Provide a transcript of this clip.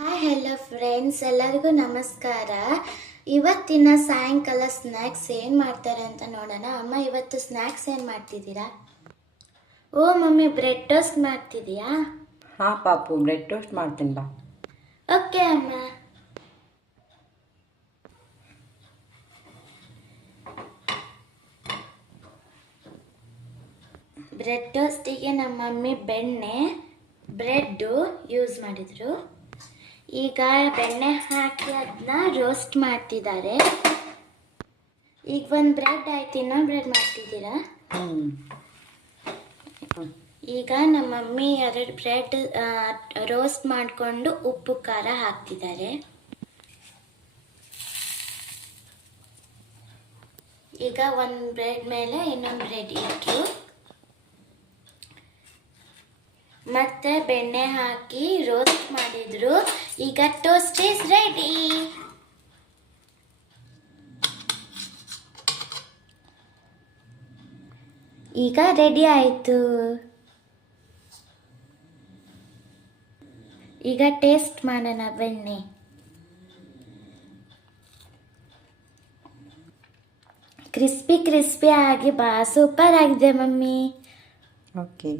Hi hello friends, ಎಲ್ಲರಿಗೂ ನಮಸ್ಕಾರ. ಇವತ್ತಿನ ಸಾಯಂಕಾಲ ಸ್ನ್ಯಾಕ್ಸ್ ಏನು ಮಾಡ್ತಾರೆ ಅಂತ ನೋಡೋಣ. ಅಮ್ಮ, ಇವತ್ತು ಸ್ನ್ಯಾಕ್ಸ್ ಏನು ಮಾಡ್ತಿದ್ದೀರಾ? ಓ ಮಮ್ಮಿ, ಬ್ರೆಡ್ ಟೋಸ್ಟ್ ಮಾಡ್ತಿದ್ದೀಯಾ? ಹಾಂ ಪಾಪು, ಬ್ರೆಡ್ ಟೋಸ್ಟ್ ಮಾಡ್ತೀನಿ ಬಾ. ಓಕೆ ಅಮ್ಮ. ಬ್ರೆಡ್ ಟೋಸ್ಟಿಗೆ ನಮ್ಮ ಮಮ್ಮಿ ಬ್ರೆಡ್ಡು ಯೂಸ್ ಮಾಡಿದರು. ಈಗ ಬೆಣ್ಣೆ ಹಾಕಿ ಅದನ್ನ ರೋಸ್ಟ್ ಮಾಡ್ತಿದ್ದಾರೆ. ಈಗ ಒಂದು ಬ್ರೆಡ್ ಆಯ್ತು, ಇನ್ನೊಂದು ಬ್ರೆಡ್ ಮಾಡ್ತಿದ್ದೀರಾ? ಈಗ ನಮ್ಮ ಮಮ್ಮಿ 2 ಬ್ರೆಡ್ ರೋಸ್ಟ್ ಮಾಡಿಕೊಂಡು ಉಪ್ಪು ಖಾರ ಹಾಕ್ತಿದ್ದಾರೆ. ಈಗ ಒಂದು ಬ್ರೆಡ್ ಮೇಲೆ ಇನ್ನೊಂದು ಬ್ರೆಡ್ ಇಟ್ಟರು, ಮತ್ತೆ ಬೆಣ್ಣೆ ಹಾಕಿ ರೋಸ್ಟ್ ಮಾಡಿದ್ರು. ಈಗ ಟೋಸ್ಟ್ ಇಸ್ ರೆಡಿ. ಈಗ ರೆಡಿ ಆಯಿತು. ಈಗ ಟೇಸ್ಟ್ ಮಾಡೋಣ ಬನ್ನಿ. ಕ್ರಿಸ್ಪಿ ಕ್ರಿಸ್ಪಿ ಆಗಿ ಸೂಪರ್ ಆಗಿದೆ ಮಮ್ಮಿ. ಓಕೆ.